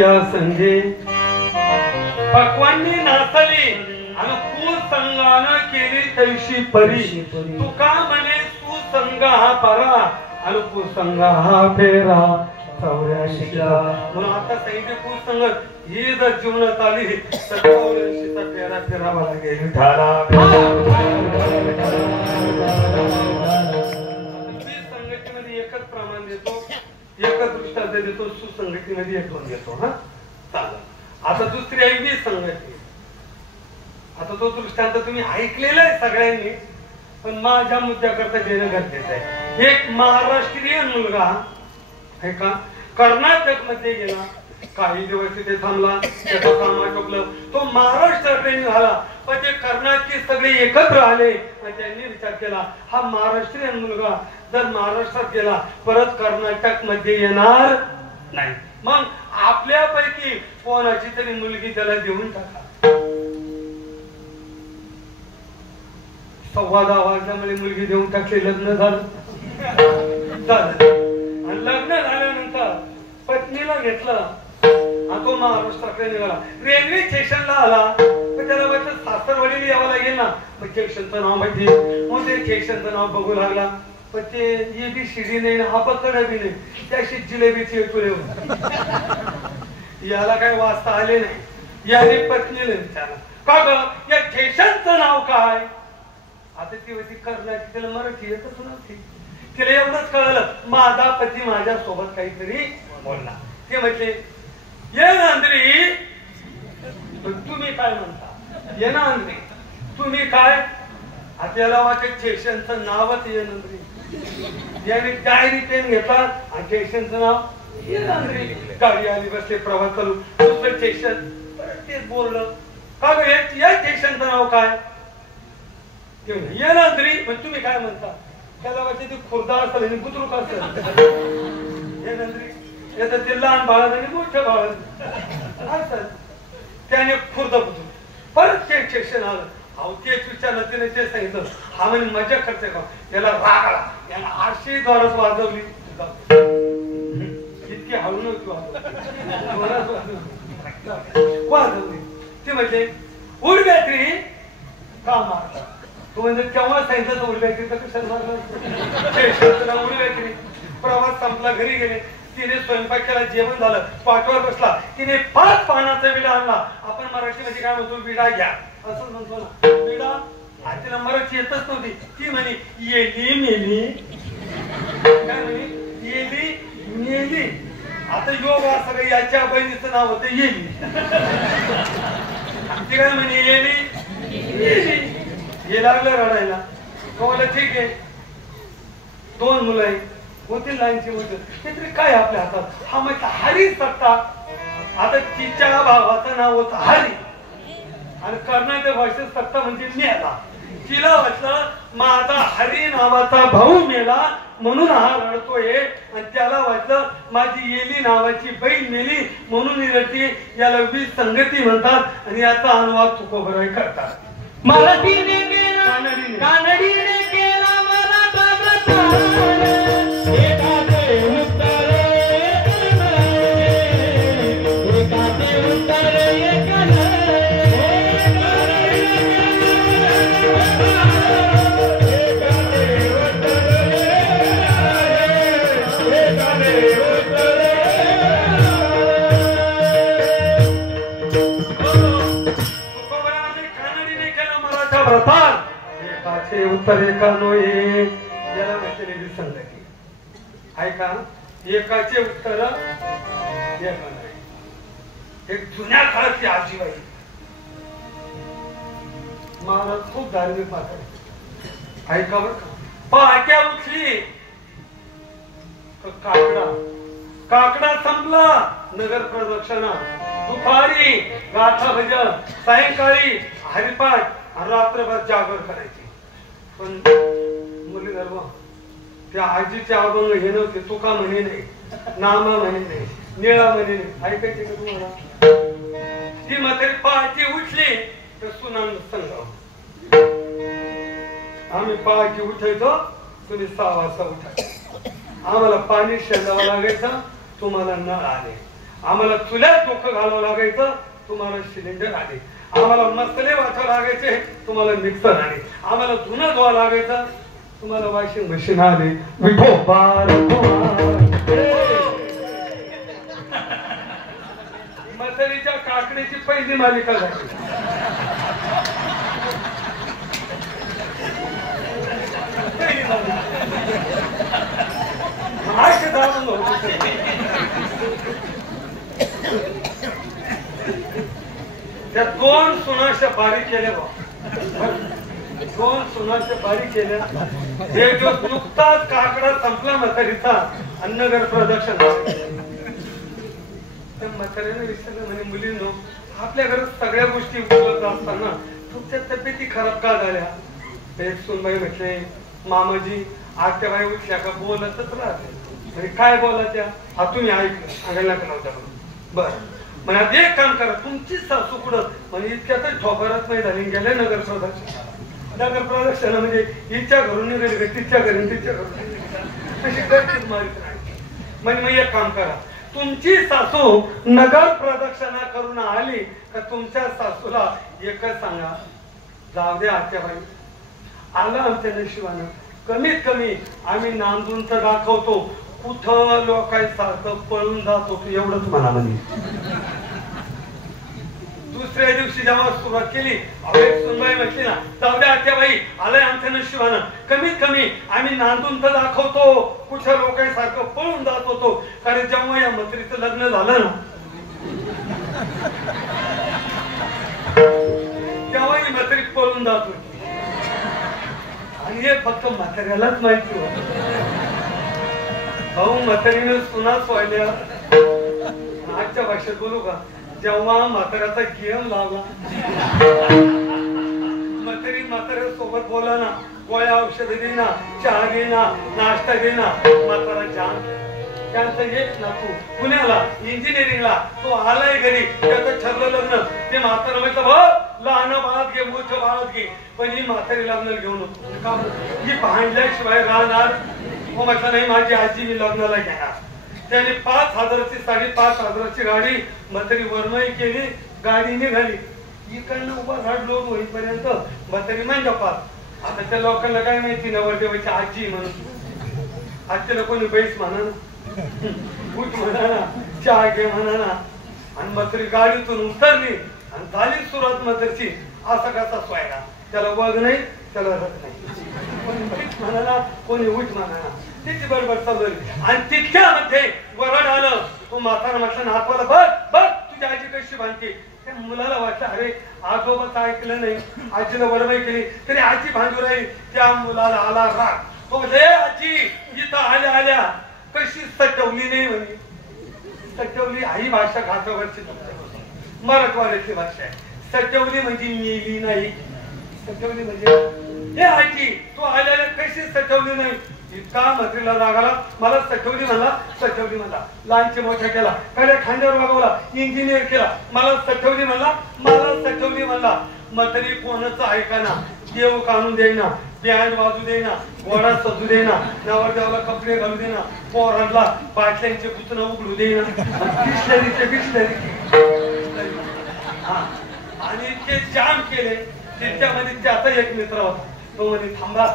संधी पक्वांनी नाचली आणि कुसंगानं केली तैशी परी तुका म्हणे सुसंग हा परा आणि कुसंग हा फेरा 84ला म्हणून आता सांगितले कुसंगत ही जर जीवनात आली तर 84चा फेरा फिरावा लागेल विठाला संगतीमध्ये एकच प्रमाण देतो एकच दृष्टांत देतो सुसंगतीमध्ये एक दोन देतो हा चालेल आता दुसरी आहे विसंगती आता तो दृष्टांत तुम्ही ऐकलेला आहे सगळ्यांनी पण माझ्या मुद्द्याकरता देणं गरजेचं आहे एक महाराष्ट्रीयन मुलगा आहे का कर्नाटक मध्ये गेला काही दिवस तिथे थांबला त्याचं काम आटोपलं तो महाराष्ट्राकडे निघाला पण ते कर्नाटकी सगळे एकत्र आले आणि त्यांनी विचार केला हा महाराष्ट्रीयन मुलगा जर महाराष्ट्रात गेला परत कर्नाटक मध्ये येणार नाही मग आपल्यापैकी कोणाची तरी मुलगी त्याला देऊन टाका 10:15 वाजल्यामुळे मुलगी देऊन टाकली लग्न झालं आणि लग्न झाल्यानंतर पत्नीला घेतलं तो महाराष्ट्राकडे निघाला रेल्वे स्टेशनला आला पण त्याला वाटलं सासरवाडीला यावं लागेल ना मग स्टेशनचं नाव माहिती मग ते स्टेशनचं नाव बघू लागला पण ते ABCD नाही ना अपकड बी नाही त्याशी जिलेबीची तुले याला काय वाचता आले नाही याने पत्नीला विचारलं का ग या स्टेशनचं नाव काय आता ती होती कर्नाटकी तिला मराठी येतच नव्हती तिला एवढंच कळलं माझा पती माझ्या सोबत काहीतरी बोलला ते म्हटले ये नांद्री तुम्ही काय म्हणता ये नांद्री तुम्ही काय आपल्याला वाटत स्टेशनचं नावच ये नांद्री याने डायरी पेन घेतला आणि स्टेशनचं नाव ये नांद्री गाडी आली बसले प्रवास चालू दुसरं स्टेशन परत तेच बोललं का ग या स्टेशनचं नाव काय ये नांद्री पण तुम्ही काय म्हणता त्याला वाटते ती खुर्दा असेल आणि बुद्रुक असेल हे नांद्री याचं ते लहान बाळात आणि मोठ्या बाळात त्याने खुर्द बुद्रुक परत ते स्टेशन आलं अहो तेच विचारलं तिने ते सांगितलं हा म्हणे मजा करते का त्याला राग आला याला 800 द्वाराच वाजवली इतकी हळू नव्हती वाजवली ते म्हणजे उडबॅटरी का मारला तू म्हणजे केव्हा सांगितलं तर उडबॅटरी तर कशाला मारलं उडबॅटरी प्रवास संपला घरी गेले तिने स्वयंपाक केला जेवण झालं पाठवर बसला तिने 5 पानाचा विडा आणला आपण मराठीमध्ये काय म्हणतो विडा घ्या असं म्हणतो ना विडा तिला मराठी येतच नव्हती ती म्हणे येली मेली काय म्हणे येली मेली आता योग सगळं याच्या बहिणीचं नाव होतं येली ती काय म्हणे येली मेली हे लागलं रडायला कोणाला ठीक आहे 2 मुलं आहे होतील लाईनची होतील ते तरी काय आपल्या हातात हा म्हटलं हरी सत्ता आता तिच्या भावाचं नाव होतं हरी आणि कर्नाटक भाषेत सत्ता म्हणजे मेला तिला वाटलं माझा हरी नावाचा भाऊ मेला म्हणून हा रडतोय आणि त्याला वाटलं माझी येली नावाची बहीण मेली म्हणून ही रडते याला विसंगती म्हणतात आणि याचा अनुवाद तुकोबराय करतात मराठीने केला कानडीने केला मराठा प्रचार एकाचे उत्तर एका नोये याला म्हटले विसंगती ऐका एकाचे उत्तर एका नाही एक जुन्या काळातली आजीबाई महाराज खूप धार्मिक मात्र ऐका बर का पहाट्या उठली काकडा संपला नगर प्रदक्षिणा दुपारी गाथा भजन सायंकाळी हरिपाठ रात्रभर जागर करायची पण मुली गर्भ त्या आजीचे अभंग हे नव्हते तुका म्हणे नाही नामा म्हणे नाही निळा म्हणे नाही ऐकायचे का तुम्हाला ती म्हातारी पहाटे उठली तर सुनान संग आम्ही पहाटे उठायचो तुम्ही 6 वाजता उठायचो आम्हाला पाणी शेंदावं लागायचं तुम्हाला नळ आले आम्हाला चुल्यात डोकं घालावं लागायचं, तुम्हाला सिलेंडर आले. आम्हाला मसाले वाचावं लागायचे, तुम्हाला मिक्सर आले. आम्हाला धुणं धुवा लागायचं, तुम्हाला वॉशिंग मशीन आले. मसालीच्या काकणीची पहिली मालिका झाली. त्या दोन सुनाशा बारीक केल्या बा, दोन सुनाशा बारीक केल्या. एक दिवस नुकताच काकडा संपला म्हातारीचा, अन्नगर प्रदक्षिण. त्या म्हातारीने विचारलं, म्हणे मुलींनो, आपल्या घरात सगळ्या गोष्टी उपलब्ध असताना तुमच्या तब्येती खराब का झाल्या? एक सुनबाई म्हटले, मामाजी आत्याबाई उठल्या का बोलतच राहते. म्हणजे काय बोला त्या? हा तुम्ही ऐकलं, सांगायला का नव्हता? बरं, म्हणजे एक काम करा, तुमची सासू कुठं? म्हणजे इतक्यातच ठोकरच नाही झाली, गेले नगर प्रदक्षिणा. नगर प्रदक्षिणा म्हणजे हिच्या घरून निघाली का तिच्या घरून, तिच्या घरून तशी गर्दीच मारित नाही. म्हणजे मग एक काम करा, तुमची सासू नगर प्रदक्षिणा करून आली का तुमच्या सासूला एकच सांगा, जाऊ दे आत्याबाई, आला आमच्या नशिबानं, कमीत कमी आम्ही नांदून तर दाखवतो, कुठं लोकांसारखं पळून जात होतो एवढंच म्हणा. म्हणजे दुसऱ्या दिवशी जेव्हा सुरुवात केली, सुनबाई म्हटली ना, जाऊ द्या आत्याबाई, आलाय आमच्या नशिबानं, कमीत कमी आम्ही नांदून तर दाखवतो, कुठं लोकांसारखं पळून जात होतो. कारण जेव्हा या म्हातारीचं लग्न झालं ना, तेव्हा ही म्हातारी पळून जात होती. आणि हे फक्त म्हाताऱ्यालाच माहिती होत. भाऊ, म्हातारीने सुना सोयल्या. आजच्या भाषेत बोलू का, जेव्हा म्हाताऱ्याचा गेम लावला, म्हातारी म्हाताऱ्या सोबत बोला ना, गोळ्या औषध देना, चहा देना, नाश्ता देना, म्हातारा जाम. त्यांचं एक नातू पुण्याला इंजिनिअरिंगला, तो आलाय घरी, त्याचं ठरलं लग्न. ते म्हातारा म्हटलं, भाऊ लहान बाळात घे, मोठं बाळात घे, पण ही म्हातारी लग्नाला घेऊन होतो, ही भांडल्याशिवाय राहणार. हो म्हटलं, नाही माझी आजी मी लग्नाला घेणार. त्याने 5,000ची 5,500ची गाडी म्हातारी वरमाई केली, गाडी निघाली. इकडनं उभा झाड लोक होईपर्यंत म्हातारी मंडपात. आता त्या लोकांना काय माहिती नवरदेवाची आजी म्हणून. आजच्याला कोणी बैस म्हणा ना, उठ म्हणा ना, चहा घे म्हणा ना. आणि म्हातारी गाडीतून उतरली आणि झाली सुरुवात म्हातारीची. असा कसा सोयरा, त्याला वग नाही, त्याला रथ नाही. कोणी बैस म्हणा ना, कोणी उठ म्हणा ना, तिची बरोबर चालवली. आणि तितक्यामध्ये वरड आलं. तो म्हातारा म्हटलं, नातवाला बघ बघ तुझी आजी कशी भांडते. त्या मुलाला वाटलं, अरे आजोबाचं ऐकलं नाही, आजीला वरमाई केली तरी आजी भांडू राहील. त्या मुलाला आला राग. तो म्हटले, आजी इथं आल्या आल्या कशी सटवली नाही म्हणे. सटवली ही भाषा घाटावरची मराठवाड्याची भाषा आहे. सटवली म्हणजे मेली नाही. सटवली म्हणजे हे आजी तू आल्याला कशी सटवली नाही. इतका म्हातारीला रागाला, मला सटवली म्हणला, सटवली म्हणला. लहानचे मोठ्या केला, पहिल्या खांद्यावर बघवला, इंजिनियर केला, मला सटवली म्हणला, मला सटवली म्हणला. म्हातारी कोणाचं ऐकाना, देव काढून देईना, बँड वाजू देईना, घोडा सजू देईना, नवरदेवाला कपडे घालू देईना, पोरांना बाटल्यांचे पुतणं उघडू देईना, बिस्लरीचे बिस्लरी. आणि इतके जाम केले. त्याच्यामध्ये त्याचा एक मित्र होता. तो म्हणे, थांबा,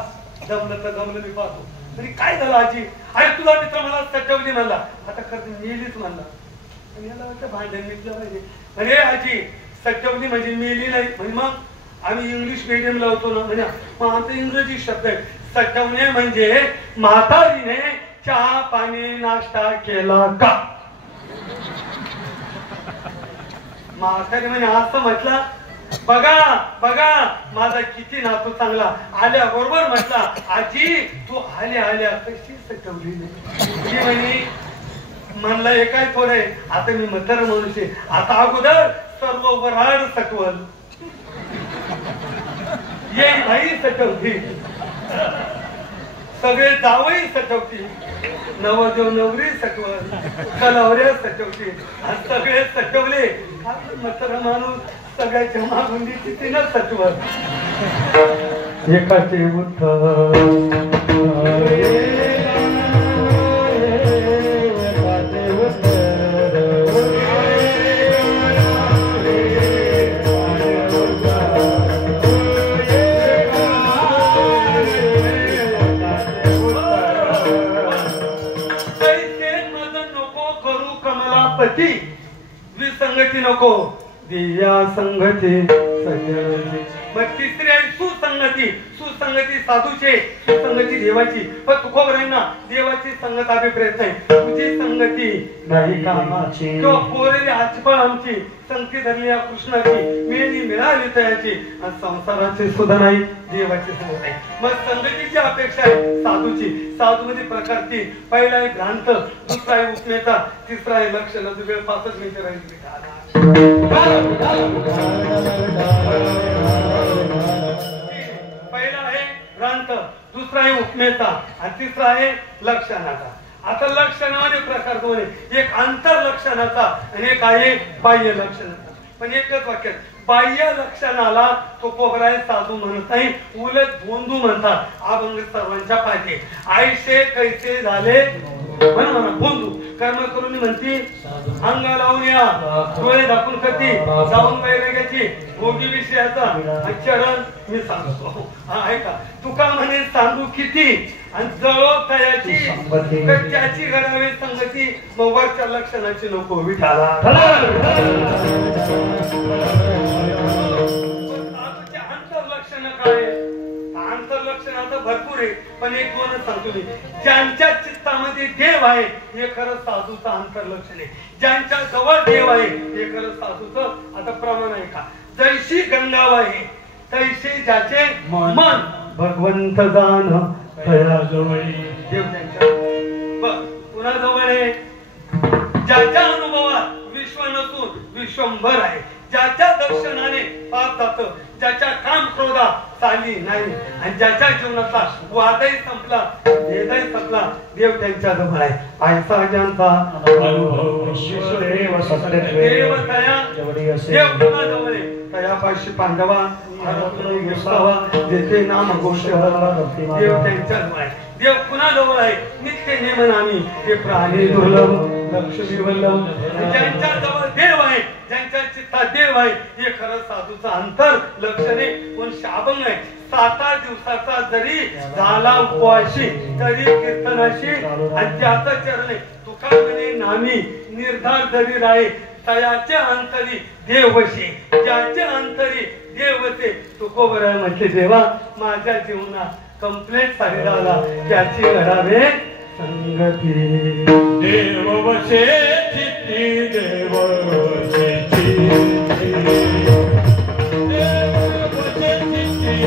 जमलं तर जमलं, मी पाहतो. तरी काय झालं आजी? अरे तुझा मित्र मला सटवली म्हणला. आता करते मेलीच म्हणला. आणि याला वाटतं भांडण मिटलं पाहिजे. अरे आजी सटवली म्हणजे मेली नाही. म्हणजे मग आम्ही इंग्लिश मीडियमला होतो ना, म्हणजे मग आमचा इंग्रजी शब्द आहे. सटवणे म्हणजे म्हातारीने चहा पाणी नाश्ता केला का. म्हातारी म्हणजे असं म्हटलं, बघा बघा माझा किती नातू चांगला. आल्या बरोबर म्हटला, आजी तू आल्या आल्या कशी सटवली नाही. म्हणे म्हणलं हे काय थोडे, आता मी म्हातारा माणूस आहे, आता अगोदर सर्व वराड सटवल. ये नाही सटवली, सगळे जावई सटवतील, नवरदेव नवरी सटवल, कलावऱ्या सटवतील, आणि सगळे सटवले. म्हातारा माणूस सगळ्याच्या मागुंडी किती न सटवल. एकाचे उत्तर विसंगती नको, दिया संगती सज्जनाची. मग तिसरी आहे सुसंगती. सुसंगती साधूचे, सुसंगती देवाची. पण तुकोबरांना देवाची संगत अभिप्रेत नाही, तुझी संगती नाही कामाची. किंवा पोरेली आचपळ आमची संगती धरली या कृष्णाची, मेली मिळाली तयाची, आणि संसाराची सुद्धा नाही, देवाची संगत नाही. मग संगतीची अपेक्षा आहे साधूची. साधू मध्ये प्रकार 3. पहिला आहे भ्रांत, दुसरा आहे उपनेता, तिसरा आहे लक्षण. वेळ 5 मिनिटं राहिली. पहिला आहे भ्रांत, दुसरा आहे उपमेता, आणि तिसरा आहे लक्षणाचा. आता लक्षणामध्ये प्रकार 2 आहे. एक आंतर लक्षणाचा आणि एक आहे बाह्य लक्षणाचा. पण एकच वाक्यात बाह्य लक्षणाला तो कोबराय साधू म्हणत नाही, उलट बोंधू म्हणतात. अभंग सर्वांच्या पाठी. आयशे कैसे झाले म्हणा म्हणा बोंधू. कर्म करून म्हणती अंग लावून या, डोळे दाखवून करती, जाऊन वैराग्याची भोगी विषयाचा चरण मी सांगतो. हा ऐका, तुका म्हणे सांगू किती, आणि जळो तयाची त्याची घडावे संगती. मग वरच्या लक्षणाची नको विठाला. साधूचे अंतर्लक्षण काय? अंतर्लक्षणाचं भरपूर आहे, पण एक 2च सांगतो मी. ज्यांच्या चित्तामध्ये देव आहे हे खरं साधूचं अंतर्लक्षण आहे. ज्यांच्या जवळ देव आहे हे खरं साधूचं आता प्रमाण आहे का. जैशी गंगाव आहे तैसे ज्याचे मन, भगवंत जाण तयाजवळी. देव त्यांच्या पुन्हा जवळ आहे. ज्याच्या अनुभवात विश्व नसून विश्वंभर आहे, ज्याच्या दर्शनाने पाप जात, ज्याच्या काम क्रोधा चाली नाही, आणि ज्याच्या जीवनाचा वादही संपला, भेदही संपला, देव त्यांच्या जवळ आहे. ऐसा ज्यांचा अनुभव विश्वदेव सत्य देव तया देव कुणाजवळ आहे. तयापाशी पांडवा विसावा जेथे नाम घोष देव त्यांच्या जवळ आहे. देव कुणाजवळ आहे? नित्य नेमनामी हे प्राणी दुर्लभ लक्ष्मी वल्लभ. ज्यांच्या जवळ देव आहे, ज्यांच्या चित्तात देव आहे हे खरं साधूचं अंतर लक्षणे. पण शाबंग आहे. 7 दिवसाचा जरी झाला उपवाशी तरी कीर्तनाशी, आणि त्याचा चरणे तुका म्हणे नामी निर्धार जरी राहे. तयाचे अंतरी देवशी, ज्याचे अंतरी देवते. तुकोबर म्हटले देवा माझ्या जीवनात कंप्लेंट सारी झाला, त्याची घडावे संगती. देव वशे चित्ती, देव वशे चित्ती, देव वशे चित्ती,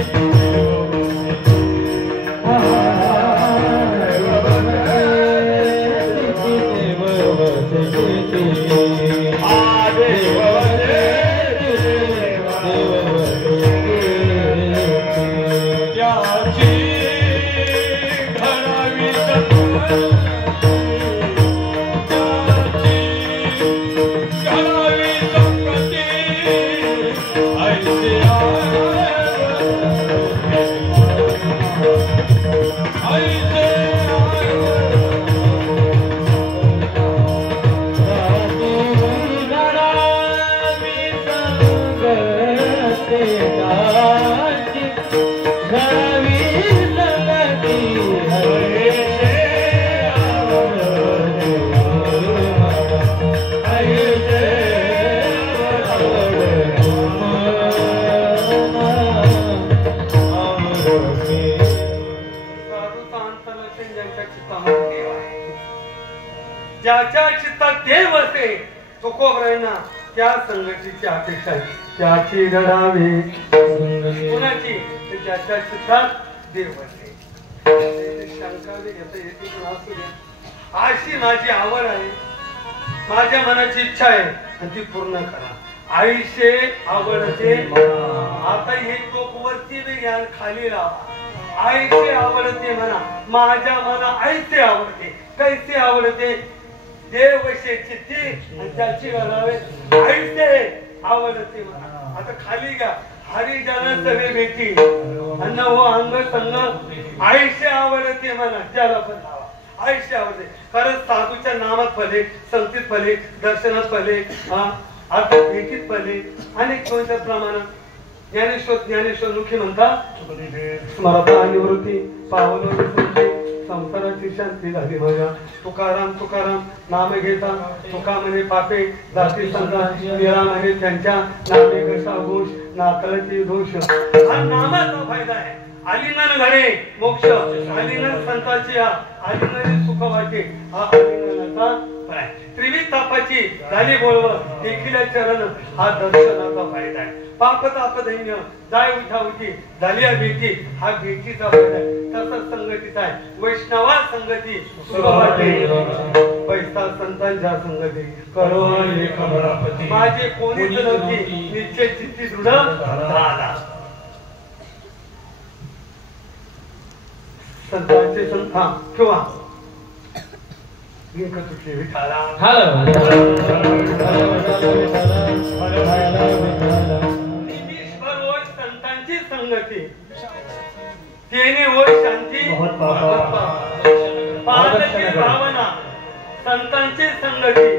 ज्याच्या चित्तात देव असे तो कोबरायना त्या संगतीची अपेक्षा आहे. त्याची घडावी कुणाची? ज्याच्या चित्तात देव असे. शंका घेता येते पण असू द्या. अशी माझी आवड आहे, माझ्या मनाची इच्छा आहे, आणि ती पूर्ण करा. आईशे आवडते. आता हे टोक वरती घ्या, खाली लावा. आईचे आवडते म्हणा. माझ्या मना आईचे आवडते. कैसे आवडते? देवशे चित्ती, आणि त्याची घडावे आईचे आवडते म्हणा. आता खाली घ्या. हरी जन सवे भेटी अन्न हो अंग संग आईशे आवडते म्हणा. त्याला पण लावा. आईशे आवडते. कारण साधूच्या नामात फले, संगतीत फले, दर्शनात फले, आता भेटीत फले, अनेक कोणत्या प्रमाणात. ज्ञानेश्वर मुखी म्हणतात स्मरता निवृत्ती पावन संसाराची शांती झाली माझ्या. तुकाराम तुकाराम नाम घेता तुका म्हणे पापे जाती संता मेरा म्हणे त्यांच्या नामे कसा घोष नाकळती दोष. हा नामाचा फायदा आहे. आलिंगन घडे मोक्ष आलिंगन संताची आलिंगन सुख वाटे हा आलिंगनाचा फायदा. त्रिविध तापाची झाली बोलव देखील चरण हा दर्शनाचा फायदा आहे. पाप ताप दैन्य जाय उठा उठी झाली भेटी हा भेटीचा फायदा आहे. तसंच संगतीचा आहे. वैष्णवा संगती सुख वाटे पैसा संतांच्या संगती करो माझे कोणीच नव्हती निश्चय चित्ती दृढ झाला. संतांचे संता किंवा तुटले विठाला संतांची संगती तेने होय शांती पाहण्याची भावना संतांची संगती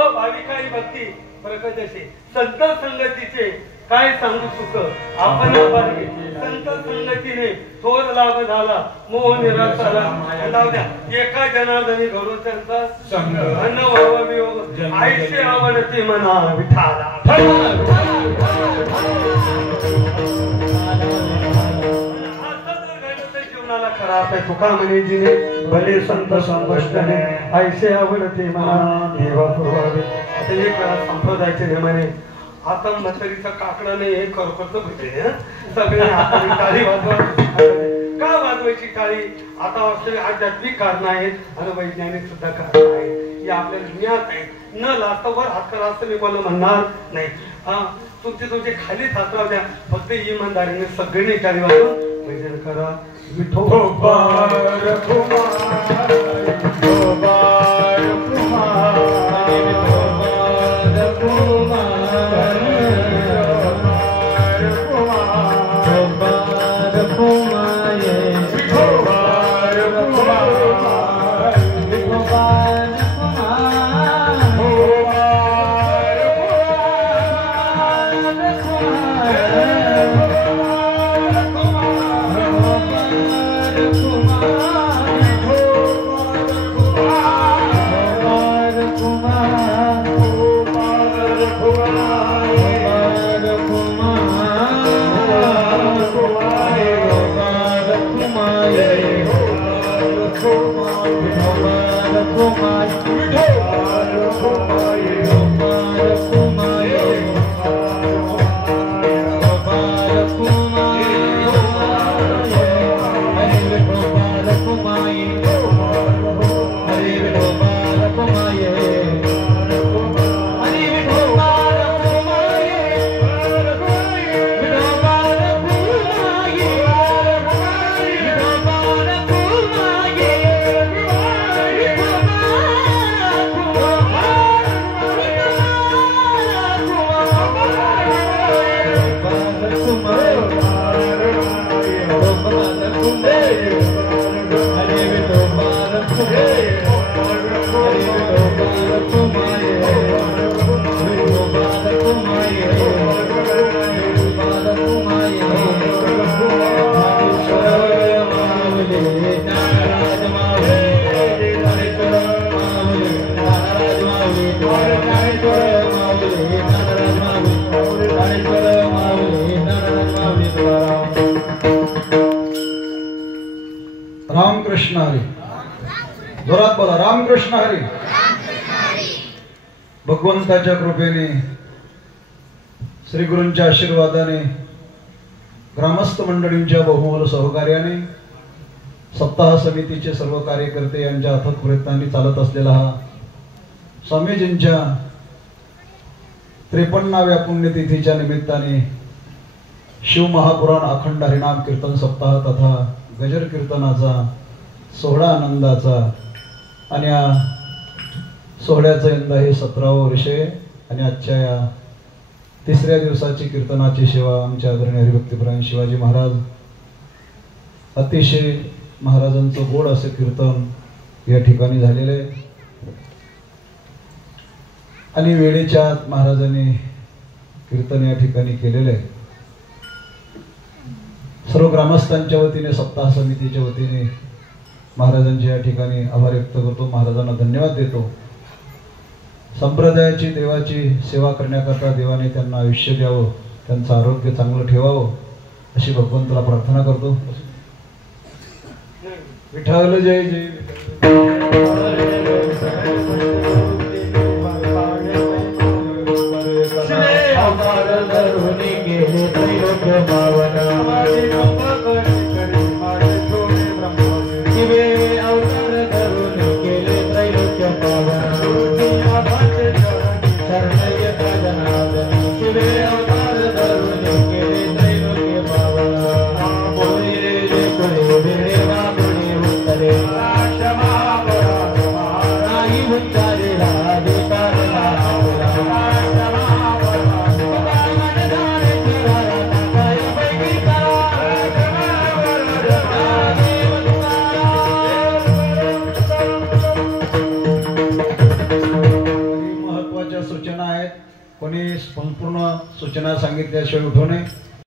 अभाविकारी भक्ती प्रकटशे. संत संगतीचे काय सांगू सुख आपण संत संगतीने थोर लाभ झाला मोह निराशाला जाऊ द्या. एका जनार्दनी घरो त्यांचा संग अन्न व्हावा वियोग आईशी आवडते मना विठाला. जीवनाला खरा आहे. तुका म्हणे जिने भले संत संगष्टने आईशी आवडते मना देवा पुरवावे. आता एक वेळा संप्रदायाचे नियमाने आता म्हातारीचा काकडा नाही हे करकरत भेटले सगळे हाताने टाळी वाजवा. का वाजवायची टाळी? आता आध्यात्मिक कारण आहेत आणि वैज्ञानिक सुद्धा कारण आहेत. हे आपल्याला ज्ञात आहेत. न लाजता वर हात करा असं मी मला म्हणणार नाही. तुमचे खालीच हात राहू द्या. फक्त इमानदारीने सगळ्यांनी टाळी वाजवा भजन करा. रामकृष्ण हरी. जोरात बोला रामकृष्ण हरी. भगवंताच्या कृपेने श्री गुरूंच्या आशीर्वादाने ग्रामस्थ मंडळींच्या बहुमोल सहकार्याने सप्ताह समितीचे सर्व कार्यकर्ते यांच्या अथक प्रयत्नांनी चालत असलेला हा स्वामीजींच्या 53व्या पुण्यतिथीच्या निमित्ताने शिव महापुराण अखंड हरिनाम कीर्तन सप्ताह तथा गजर कीर्तनाचा सोहळा आनंदाचा आणि या सोहळ्याचा यंदा हे 17वा वर्ष आणि आजच्या या 3ऱ्या दिवसाची कीर्तनाची सेवा आमच्या आदरणीय हरिभक्तीपरायण शिवाजी महाराज अतिशय महाराजांचं गोड असं कीर्तन या ठिकाणी झालेलं आहे आणि वेळेच्या आत महाराजांनी कीर्तन या ठिकाणी केलेलं आहे. सर्व ग्रामस्थांच्या वतीने सप्ताह समितीच्या वतीने महाराजांचे या ठिकाणी आभार व्यक्त करतो, महाराजांना धन्यवाद देतो. संप्रदायाची देवाची सेवा करण्याकरता देवाने त्यांना आयुष्य द्यावं, त्यांचं आरोग्य चांगलं ठेवावं अशी भगवंताला प्रार्थना करतो. विठ्ठल जय जय सूचना आहेत. कोणी संपूर्ण सूचना सांगितल्याशिवाय उठवणे.